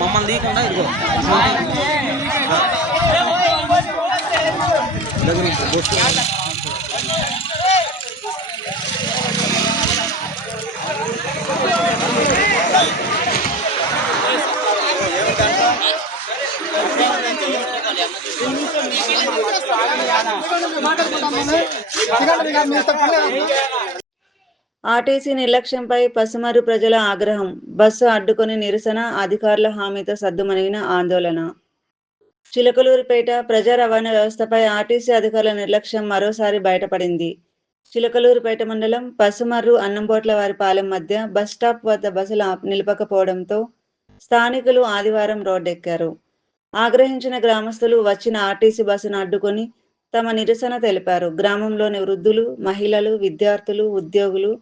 మమ్మల్ని తీయకుండా ఇదిగో ఆర్టీసీ నిర్లక్ష్యంపై పసుమరు ప్రజల ఆగ్రహం. బస్సు అడ్డుకొని నిరసన, అధికారుల హామీతో సద్దుమణిగిన ఆందోళన. చిలకలూరిపేట ప్రజా రవాణా వ్యవస్థపై ఆర్టీసీ అధికారుల నిర్లక్ష్యం మరోసారి బయటపడింది. చిలకలూరిపేట మండలం పసుమర్రు అన్నంబోట్లవారిపాలెం మధ్య బస్టాప్ వద్ద బస్సులు నిలపకపోవడంతో స్థానికులు ఆదివారం రోడ్డెక్కారు. ఆగ్రహించిన గ్రామస్తులు వచ్చిన ఆర్టీసీ బస్సును అడ్డుకొని తమ నిరసన తెలిపారు. గ్రామంలోని వృద్ధులు, మహిళలు, విద్యార్థులు, ఉద్యోగులు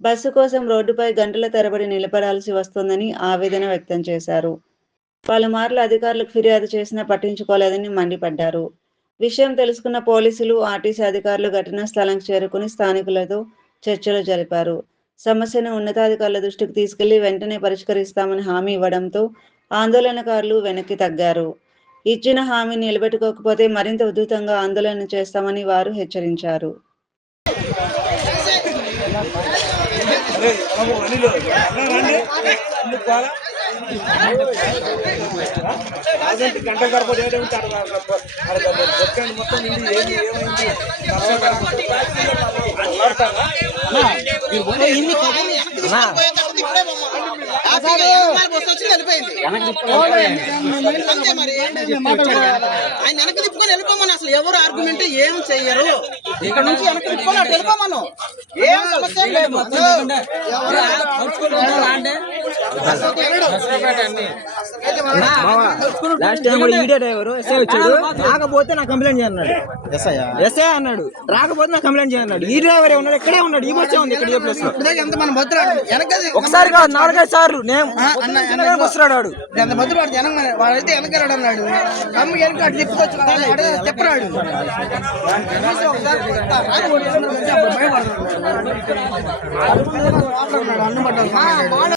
బస్సు కోసం రోడ్డుపై గంటల తరబడి నిలబడాల్సి వస్తోందని ఆవేదన వ్యక్తం చేశారు. పలుమార్లు అధికారులకు ఫిర్యాదు చేసినా పట్టించుకోలేదని మండిపడ్డారు. విషయం తెలుసుకున్న పోలీసులు, ఆర్టీసీ అధికారులు ఘటనా స్థలానికి చేరుకుని స్థానికులతో చర్చలు జరిపారు. సమస్యను ఉన్నతాధికారుల దృష్టికి తీసుకెళ్లి వెంటనే పరిష్కరిస్తామని హామీ ఇవ్వడంతో ఆందోళనకారులు వెనక్కి తగ్గారు. ఇచ్చిన హామీని నిలబెట్టుకోకపోతే మరింత ఉధృతంగా ఆందోళన చేస్తామని వారు హెచ్చరించారు. ఆయన వెనక్కి తిప్పుకొని వెళ్ళిపోమని అసలు ఎవరు ఆర్గ్యుమెంట్ ఏం చెయ్యరు. ఇక్కడ నుంచి వెనక్కి తిప్పుకొని అటు వెళ్ళిపోమను. ఏం సమస్య లేదు. లాస్ట్ టైం ఈడే డ్రైవర్ ఎస్ఐ వచ్చాడు, రాకపోతే నా కంప్లైంట్ చేయన్నాడు. ఎస్ఐ అన్నాడు, రాకపోతే నా కంప్లైంట్ చేయన్నాడు. ఈ డ్రైవర్ ఉన్నాడు, ఇక్కడే ఉన్నాడు, ఈ బస్సే ఉంది ఇక్కడ ప్లేస్ లో. ఒకసారి కాదు 4-5 సార్లు వస్తున్నాడు. ఎంత మధురాడు జనం వాడైతే వెనకరాడు అన్నాడు. కమ్మ వెనక అటు తిప్పుకొచ్చు చెప్పరాడు. ఒకసారి